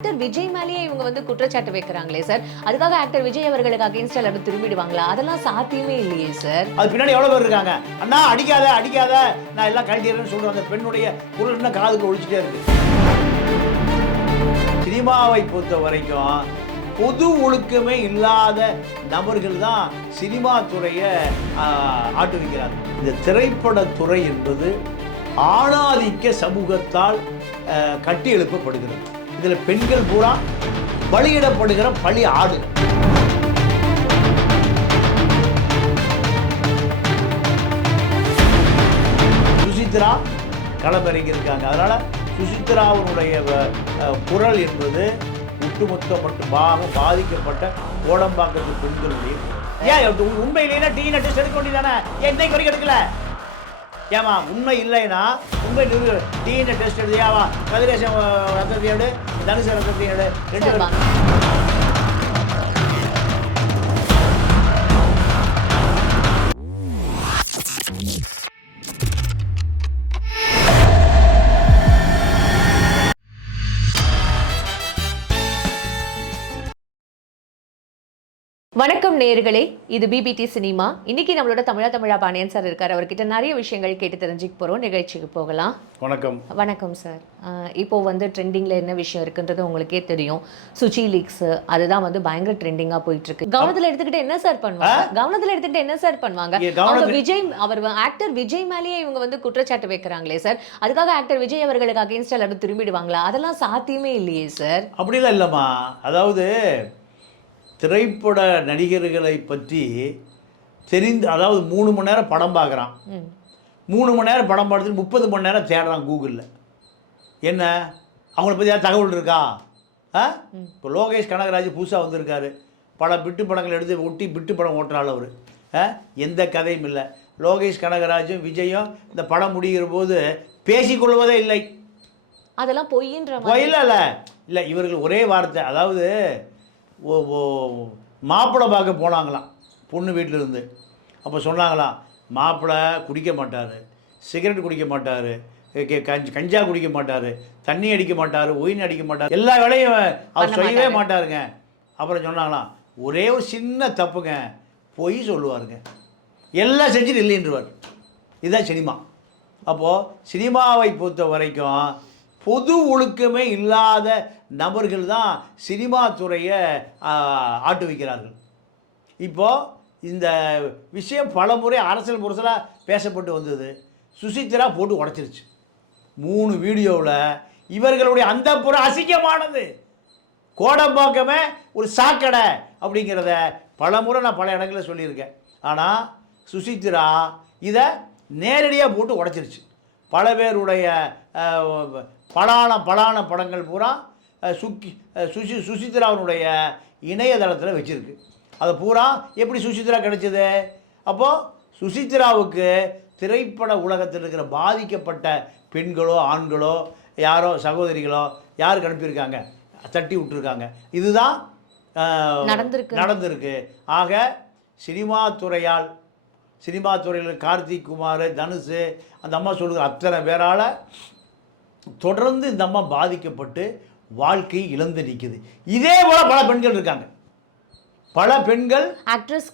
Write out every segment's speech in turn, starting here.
Actor Vijay மேலேயே இவங்க வந்து குற்றச்சாட்டு வைக்கிறாங்களே சார், அதுக்காக ஆக்டர் விஜய் அவர்களுக்கு அகைன்ஸ்டா எல்லாரும் திரும்பிடுவாங்களா? அதெல்லாம் சாத்தியமே இல்லையே சார். அது பின்னாடி எவ்வளவு பேர் இருக்காங்க. அண்ணா அடிக்காத அடிக்காத நான் எல்லாம் கழட்டிடுறேன்னு சொல்ற அந்த பெண்ணுடைய குரல் இன்னும் காதுக்கு ஒழிச்சிட்டே இருக்கு. சினிமாவை பொறுத்த வரைக்கும் பொது ஒழுக்கமே இல்லாத நபர்கள் தான் சினிமா துறையை ஆட்டுவிக்கிறாங்க. இந்த திரைப்பட துறை என்பது ஆணாதிக்க சமூகத்தால் கட்டி எழுப்பப்படுகிறது. இதில் பெண்கள் பூரா பலியிடப்படுகிற பலி ஆடு. சுசித்ரா களமிறங்கி இருக்காங்க. அதனால சுசித்ராவுடைய குரல் என்பது ஒட்டுமொத்த பாதிக்கப்பட்ட கோடம்பாக்கத்து பெண்களுடைய ஏன் உண்மையிலேயே டிஎன்ஏ டெஸ்ட் எடுக்க வேண்டியதானே? என்னைக்கு வரைக்கும் எடுக்கல? ஏமா உண்மை இல்லைன்னா உண்மை டிஎன்ஏ டெஸ்ட் எடுத்தியாவா? கதிரேசன் ரத்தத்தை எடு, தனுஷ ரத்தத்தை எடு, ரெண்டு பேரும். வணக்கம் நேயர்களே, இது பிபிடி சினிமா. இன்னைக்கு நம்மளோட தமிழா பாண்டியன் சார் இருக்கார். அவர்கிட்ட நிறைய விஷயங்கள் கேட்டு தெரிஞ்சுக்க போறோம். நிகழ்ச்சிக்கு போகலாம். வணக்கம். வணக்கம் சார். இப்போ வந்து ட்ரெண்டிங்ல என்ன விஷயம் இருக்குன்றது உங்களுக்கே தெரியும். சுச்சி லீக்ஸ் அதுதான் வந்து பயங்கர ட்ரெண்டிங்கா போயிட்டு இருக்கு. கவனத்துல எடுத்துக்கிட்டு என்ன சார் பண்ணுவாங்க? அவங்க விஜய் ஆக்டர் விஜய் மேலேயே இவங்க வந்து குற்றச்சாட்டு வைக்கிறாங்களே சார், அதுக்காக ஆக்டர் விஜய் அவர்களுக்கு அகைன்ஸ்டா எல்லாரும் திரும்பிடுவாங்களா? அதெல்லாம் சாத்தியமே இல்லையே சார். அப்படிலாம் இல்லைம்மா. அதாவது திரைப்பட நடிகர்களை பற்றி அதாவது 3 மணி நேரம் படம் பார்க்குறான். 3 மணி நேரம் படம் பார்த்துட்டு 30 மணி நேரம் தேடுறான் கூகுளில். என்ன அவங்கள பற்றி ஏதாவது தகவல் இருக்கா? இப்போ லோகேஷ் கனகராஜ் புதுசாக வந்திருக்காரு. பல பிட்டு படங்கள் எடுத்து ஒட்டி பிட்டு படம் ஓட்டுறாள் அவர். எந்த கதையும் இல்லை. லோகேஷ் கனகராஜும் விஜயும் இந்த படம் முடிகிற போது பேசிக்கொள்வதே இல்லை. அதெல்லாம் பொய்யின்ற இல்லை இவர்கள் ஒரே வார்த்தை. அதாவது மாப்பிள்ளை பார்க்க போனாங்களாம் பொண்ணு வீட்டில் இருந்து. அப்போ சொன்னாங்களாம், மாப்பிள்ளை குடிக்க மாட்டார், சிகரெட் குடிக்க மாட்டார், கஞ்சா குடிக்க மாட்டார், தண்ணி அடிக்க மாட்டார், ஒயின் அடிக்க மாட்டார், எல்லா வேலையும் அவர் செய்யவே மாட்டாருங்க. அப்புறம் சொன்னாங்களாம், ஒரே ஒரு சின்ன தப்புங்க, பொய் சொல்லுவாருங்க, எல்லாம் செஞ்சுட்டு இல்லைன்றவர். இதுதான் சினிமா. அப்போது சினிமாவை பொறுத்த வரைக்கும் பொது ஒழுக்கமே இல்லாத நபர்கள் தான் சினிமா துறையை ஆட்டுவிக்கிறார்கள். இப்போது இந்த விஷயம் பல முறை அரசியல் முரசலாக பேசப்பட்டு வந்தது. சுசித்ரா போட்டு உடச்சிருச்சு 3 வீடியோவில். இவர்களுடைய அந்த புறம் அசிங்கமானது, கோடம்பாக்கமே ஒரு சாக்கடை அப்படிங்கிறத பல முறை நான் பல இடங்களில் சொல்லியிருக்கேன். ஆனால் சுசித்ரா இதை நேரடியாக போட்டு உடச்சிருச்சு. பல பேருடைய பலான படங்கள் பூரா சுசித்ராவுடைய இணையதளத்தில் வச்சுருக்கு. அதை பூரா எப்படி சுசித்ரா கிடைச்சது? அப்போது சுசித்ராவுக்கு திரைப்பட உலகத்தில் இருக்கிற பாதிக்கப்பட்ட பெண்களோ ஆண்களோ யாரோ சகோதரிகளோ யாருக்கு அனுப்பியிருக்காங்க, தட்டி விட்டுருக்காங்க. இதுதான் நடந்திருக்கு. ஆக சினிமா துறையில் கார்த்திக் குமார், தனுஷ், அந்த அம்மா சொல்கிற அத்தனை பேரால் தொடர்ந்து இந்த அம்மா பாதிக்கப்பட்டு வாழ்க்கை இழந்து நிற்குது. இதே போல பல பெண்கள் இருக்காங்க. பல பெண்கள் ஆக்ட்ரஸ்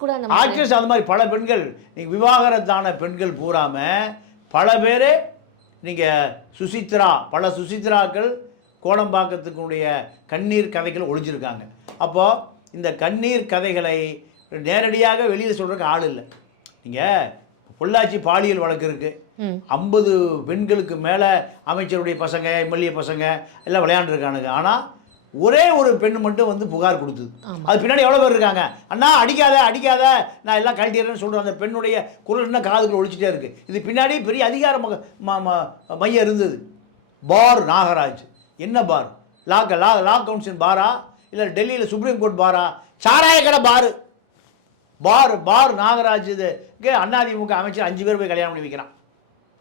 அந்த மாதிரி பல பெண்கள் நீங்கள் விவாகரத்தான பெண்கள் பூராமல் பல பேர் நீங்கள் பல சுசித்ராக்கள் கோடம்பாக்கத்துக்குடைய கண்ணீர் கதைகள் ஒழிஞ்சிருக்காங்க. அப்போது இந்த கண்ணீர் கதைகளை நேரடியாக வெளியில் சொல்கிறதுக்கு ஆள் இல்லை. நீங்கள் பொள்ளாச்சி பாலியல் வழக்கு இருக்குது. 50 பெண்களுக்கு மேலே அமைச்சருடைய பசங்க, எம்எல்ஏ பசங்க எல்லாம் விளையாண்டுருக்கானுங்க. ஆனால் ஒரே ஒரு பெண் மட்டும் வந்து புகார் கொடுத்தது. அது பின்னாடி எவ்வளோ பேர் இருக்காங்க. அண்ணா அடிக்காத அடிக்காத நான் எல்லாம் கழட்டிடுறேன்னு சொல்கிற அந்த பெண்ணுடைய குரல் இன்னும் காதுக்குள்ள ஒழிச்சிட்டே இருக்குது. இது பின்னாடி பெரிய அதிகார மையம் இருந்தது. பார் நாகராஜ். என்ன பார்? லா கவுன்சில் பாரா, இல்லை டெல்லியில் சுப்ரீம் கோர்ட் பாரா? சாராய கடை பார் நாகராஜ். இதுக்கு அதிமுக அமைச்சர் 5 பேர் போய் கல்யாணம் பண்ணி வைக்கிறான்.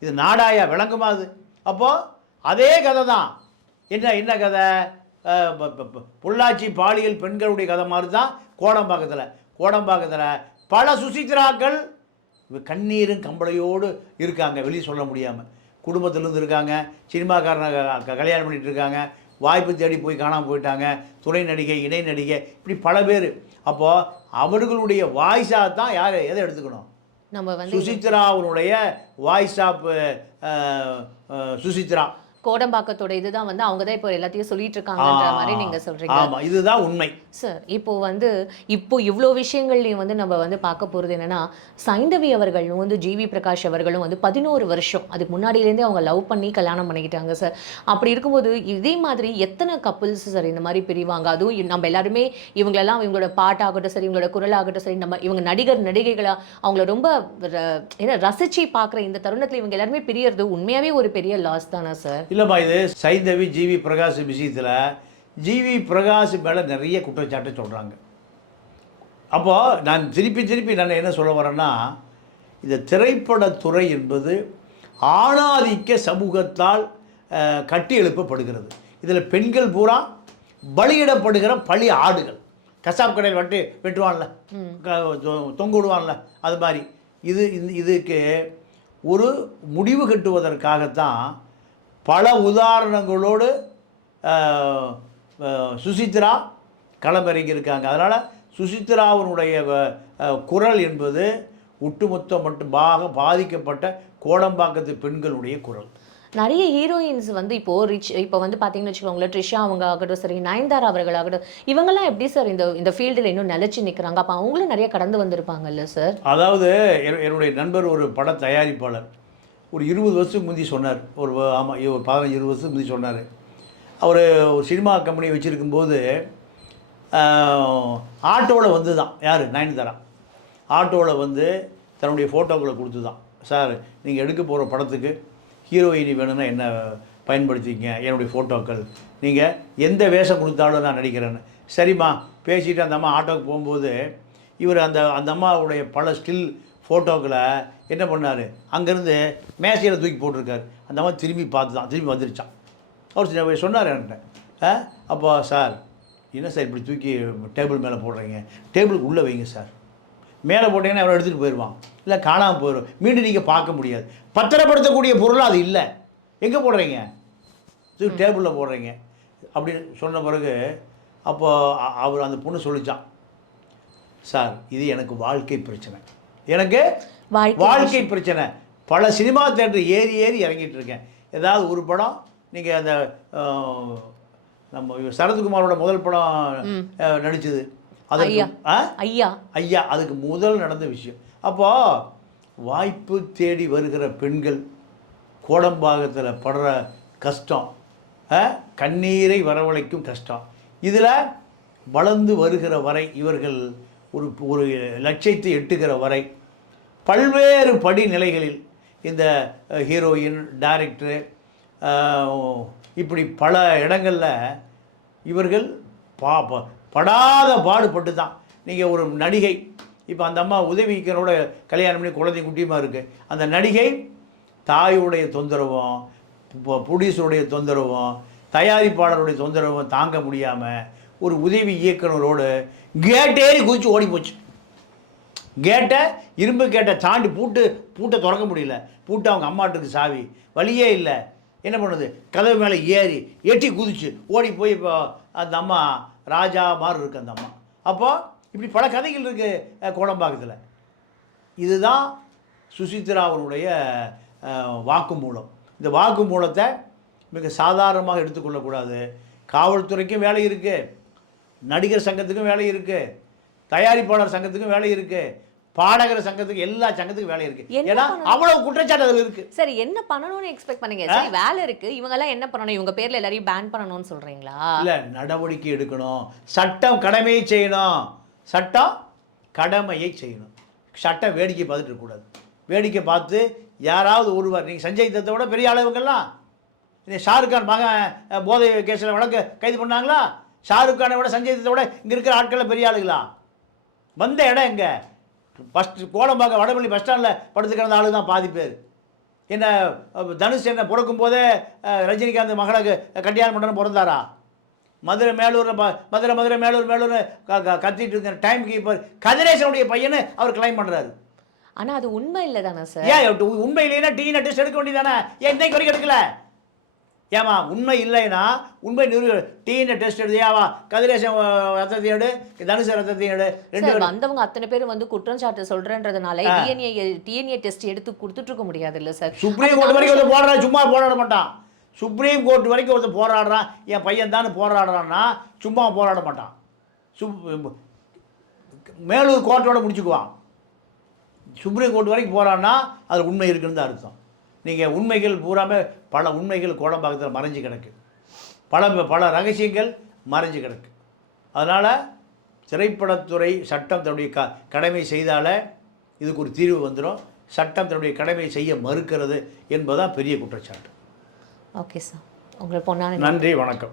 இது நாடாயா விளங்குமா? அது அப்போது அதே கதை தான். என்ன கதை? பொள்ளாச்சி பாலியல் பெண்களுடைய கதை மாதிரி தான் கோடம்பாக்கத்தில் பல சுசித்ராக்கள் கண்ணீரும் கம்பளையோடு இருக்காங்க. வெளியே சொல்ல முடியாமல் குடும்பத்திலேருந்து இருக்காங்க. சினிமாக்காரனை கல்யாணம் பண்ணிகிட்டு இருக்காங்க. வாய்ப்பு தேடி போய் காணாமல் போயிட்டாங்க. துணை நடிகை, இணை நடிகை, இப்படி பல பேர். அப்போது அவர்களுடைய வாய்ஸாக தான் யார் எதை எடுத்துக்கணும்? நம்ம வந்து சுசித்ரா அவருடைய வாய்ஸ் ஆஃப் சுசித்ரா கோடம்பாக்கத்தோட இதுதான் வந்து அவங்க தான் இப்போ எல்லாத்தையும் சொல்லிட்டு இருக்காங்கன்ற மாதிரி நீங்க சொல்றீங்க. ஆமா, இதுதான் உண்மை சார். இப்போ இவ்வளோ விஷயங்கள்லையும் வந்து நம்ம வந்து பார்க்க போகிறது என்னன்னா, சைந்தவி அவர்களும் வந்து ஜிவி பிரகாஷ் அவர்களும் வந்து 11 வருஷம் அதுக்கு முன்னாடியிலேருந்தே அவங்க லவ் பண்ணி கல்யாணம் பண்ணிக்கிட்டாங்க சார். அப்படி இருக்கும்போது இதே மாதிரி எத்தனை கப்புள்ஸ் சார் இந்த மாதிரி பிரிவாங்க? அதுவும் நம்ம எல்லாருமே இவங்களெல்லாம் இவங்களோட பாட்டாகட்டும் சரி, இவங்களோட குரலாகட்டும் சரி, நம்ம இவங்க நடிகைகளா அவங்கள ரொம்ப ரசிச்சு பார்க்குற இந்த தருணத்தில் இவங்க எல்லாருமே பிரியறது உண்மையாவே ஒரு பெரிய லாஸ் தானே சார்? இல்லைம்மா, இது சைந்தவி ஜிவி பிரகாஷ் விஷயத்தில் ஜிவி பிரகாஷ் மேலே நிறைய குற்றச்சாட்டு சொல்கிறாங்க. அப்போது நான் திருப்பி நான் என்ன சொல்ல வரேன்னா, இந்த திரைப்படத்துறை என்பது ஆணாதிக்க சமூகத்தால் கட்டி எழுப்பப்படுகிறது. இதில் பெண்கள் பூரா பலியிடப்படுகிற பழி ஆடுகள். கசாப் கடையில் வெட்டுவான்ல, தொங்க விடுவான்ல, அது மாதிரி. இதுக்கு ஒரு முடிவு கட்டுவதற்காகத்தான் பல உதாரணங்களோடு சுசித்ரா களமிறங்கியிருக்காங்க. அதனால் சுசித்ராவினுடைய குரல் என்பது ஒட்டுமொத்த பாதிக்கப்பட்ட கோடம்பாக்கத்து பெண்களுடைய குரல். நிறைய ஹீரோயின்ஸ் வந்து இப்போ வந்து பார்த்தீங்கன்னு வச்சுக்கோங்களேன், ட்ரிஷா அவங்க ஆகட்டும் சரி, நயன்தாரா அவர்கள் ஆகட்டும், இவங்கெல்லாம் எப்படி சார் இந்த ஃபீல்டில் இன்னும் நிலைச்சு நிற்கிறாங்க? அப்போ அவங்களும் நிறைய கடந்து வந்திருப்பாங்கல்ல சார்? அதாவது என்னுடைய நண்பர் ஒரு பட தயாரிப்பாளர் ஒரு 20 வருஷத்துக்கு முந்தி சொன்னார். ஒரு 15-20 வருஷத்துக்கு முந்தி சொன்னார். அவர் ஒரு சினிமா கம்பெனி வச்சுருக்கும்போது ஆட்டோவில் வந்து தான் யார் நயன்தாரா ஆட்டோவில் வந்து தன்னுடைய ஃபோட்டோக்களை கொடுத்து தான், சார் நீங்கள் எடுக்க போகிற படத்துக்கு ஹீரோயினி வேணும்னா என்ன பயன்படுத்திங்க, என்னுடைய ஃபோட்டோக்கள், நீங்கள் எந்த வேஷம் கொடுத்தாலும் நான் நடிக்கிறேன்னு. சரிம்மா பேசிவிட்டு அந்த அம்மா ஆட்டோவுக்கு போகும்போது இவர் அந்த அம்மாவுடைய பல ஸ்டில் ஃபோட்டோக்களை என்ன பண்ணார், அங்கேருந்து மேசையில் தூக்கி போட்டிருக்காரு. அந்த அம்மா திரும்பி வந்துருச்சான். அவர் சொன்னார் என்கிட்ட, அப்போ சார் என்ன சார் இப்படி தூக்கி டேபிள் மேலே போடுறீங்க, டேபிளுக்கு உள்ளே வைங்க சார், மேலே போட்டிங்கன்னா அவரை எடுத்துகிட்டு போயிடுவான், இல்லை காணாமல் போயிடும், மீண்டும் நீங்கள் பார்க்க முடியாது. பத்திரப்படுத்தக்கூடிய பொருள் அது இல்லை, எங்கே போடுறீங்க, தூக்கி டேபிளில் போடுறீங்க அப்படின்னு சொன்ன பிறகு அப்போ அவர் அந்த பொண்ணு சொல்லிச்சான், சார் இது எனக்கு வாழ்க்கை பிரச்சனை, எனக்கு வாழ்க்கை பிரச்சனை, பல சினிமா தேட்டர் ஏறி இறங்கிட்டு இருக்கேன். ஏதாவது ஒரு படம் நீங்கள் அந்த நம்ம சரத்குமாரோட முதல் படம் நடித்தது அது ஐயா அதுக்கு முதல் நடந்த விஷயம். அப்போது வாய்ப்பு தேடி வருகிற பெண்கள் கோடம்பாக்கத்தில் படுற கஷ்டம், கண்ணீரை வரவழைக்கும் கஷ்டம், இதில் வளர்ந்து வருகிற வரை இவர்கள் ஒரு லட்சியத்தை எட்டுகிற வரை பல்வேறு படிநிலைகளில் இந்த ஹீரோயின், டைரக்டரு, இப்படி பல இடங்களில் இவர்கள் படாத பாடுபட்டு தான். நீங்கள் ஒரு நடிகை, இப்போ அந்த அம்மா உதவிக்கனோட கல்யாணம் பண்ணி குழந்தை குட்டியுமா இருக்குது, அந்த நடிகை தாயுடைய தொந்தரவும், ப்ரொடியூசருடைய தொந்தரவும், தயாரிப்பாளருடைய தொந்தரவும் தாங்க முடியாமல் ஒரு உதவி இயக்குனரோடு கேட்டேறி குதிச்சு ஓடி போச்சு. கேட்டை இரும்பு கேட்டை தாண்டி பூட்டை திறக்க முடியல, பூட்டை அவங்க அம்மாட்டுக்கு சாவி, வழியே இல்லை, என்ன பண்ணுது, கதவு மேலே ஏறி எட்டி குதிச்சு ஓடி போய் இப்போ அந்த அம்மா ராஜா மாதிரி இருக்குது அந்த அம்மா. அப்போது இப்படி பல கதைகள் இருக்குது கோடம்பாக்கத்தில். இதுதான் சுசித்ராவுடைய வாக்குமூலம். இந்த வாக்குமூலத்தை மிக சாதாரணமாக எடுத்துக்கொள்ளக்கூடாது. காவல்துறைக்கும் வேலை இருக்குது, நடிகர் சங்கத்துக்கும் வேலை இருக்குது, தயாரிப்பாளர் சங்கத்துக்கும் வேலை இருக்குது, பாடகர் சங்கத்துக்கு, எல்லா சங்கத்துக்கும் வேலை இருக்கு. ஏன்னா அவ்வளவு குற்றச்சாட்டு அதுல இருக்கு. சரி, என்ன பண்ணணும்னு எக்ஸ்பெக்ட் பண்ணீங்க? சரி, வேலை இருக்கு, இவங்க எல்லாம் என்ன பண்ணணும்? இவங்க பேர்ல எல்லாரையும் பேன் பண்ணணும்னு சொல்றீங்களா? இல்ல, நடவடிக்கை எடுக்கணும். சட்டம் கடமையை செய்யணும், சட்டம் கடமையை செய்யணும். சட்டம் வேடிக்கை பார்த்துட்டு இருக்கக்கூடாது. வேடிக்கை பார்த்து யாராவது ஒருவர், நீங்கள் சஞ்சய் தத்தை விட பெரிய அளவுக்கெல்லாம் ஷாருக் கான் மகன் போதை கேஸில் வழக்கு கைது பண்ணாங்களா? ஷாருக் கானை விட சஞ்சய் தத்தை விட இங்கே இருக்கிற ஆட்களில் பெரிய ஆளுங்களா? வந்த இடம் எங்கே? ஃபஸ்ட்டு கோடம்பாக்கம் வடபள்ளி பஸ் ஸ்டாண்டில் படுத்து கிடந்த ஆளு தான் பாதி பேர். என்ன தனுஷ் என்ன பிறக்கும் போதே ரஜினிகாந்த் மகளுக்கு கல்யாணம் பண்ணணும் பிறந்தாரா? மதுரை மேலூர் கத்திட்டு இருந்த டைம் கீப்பர் கதிரேசனுடைய பையனை அவர் கிளைம் பண்ணுறாரு. ஆனால் அது உண்மை இல்லை தானே சார்? ஏன் உண்மை இல்லைன்னா டீனை டெஸ்ட் எடுக்க வேண்டியதானே? ஏன் இன்னைக்கு வரைக்கும் எடுக்கல? ஏமா உண்மை இல்லைன்னா உண்மை டிஎன்ஏ டெஸ்ட் எடுத்தியாவா, கதிரேசன் ரத்தத்தையும் எடு, தனுசு ரத்தத்தையும் எடு, ரெண்டு சார் வந்தவங்க அத்தனை பேர் வந்து குற்றச்சாட்டு சொல்றேன்றதுனால டிஎன்ஏ டெஸ்ட் எடுத்து கொடுத்துட்டு இருக்க முடியாது இல்ல சார். சுப்ரீம் கோர்ட் வரைக்கும் ஒருத்தர் போராட, சும்மா போராட மாட்டான். சுப்ரீம் கோர்ட் வரைக்கும் ஒருத்தர் போராடுறான், என் பையன் தான் போராடுறான்னா சும்மா போராட மாட்டான். மேலூர் கோர்ட்டோட முடிச்சுக்குவான். சுப்ரீம் கோர்ட் வரைக்கும் போகிறான்னா அது உண்மை இருக்குன்னு தான் அர்த்தம். நீங்கள் உண்மைகள் பூராமே பல உண்மைகள் கோடம்பாக்கத்தில் மறைஞ்சு கிடக்கு, பல ரகசியங்கள் மறைஞ்சு கிடக்கு. அதனால் திரைப்படத்துறை சட்டம் தன்னுடைய கடமை செய்தாலே இதுக்கு ஒரு தீர்வு வந்துடும். சட்டம் தன்னுடைய கடமை செய்ய மறுக்கிறது என்பதுதான் பெரிய குற்றச்சாட்டு. ஓகே சார், உங்களை பொன்னான நன்றி, வணக்கம்.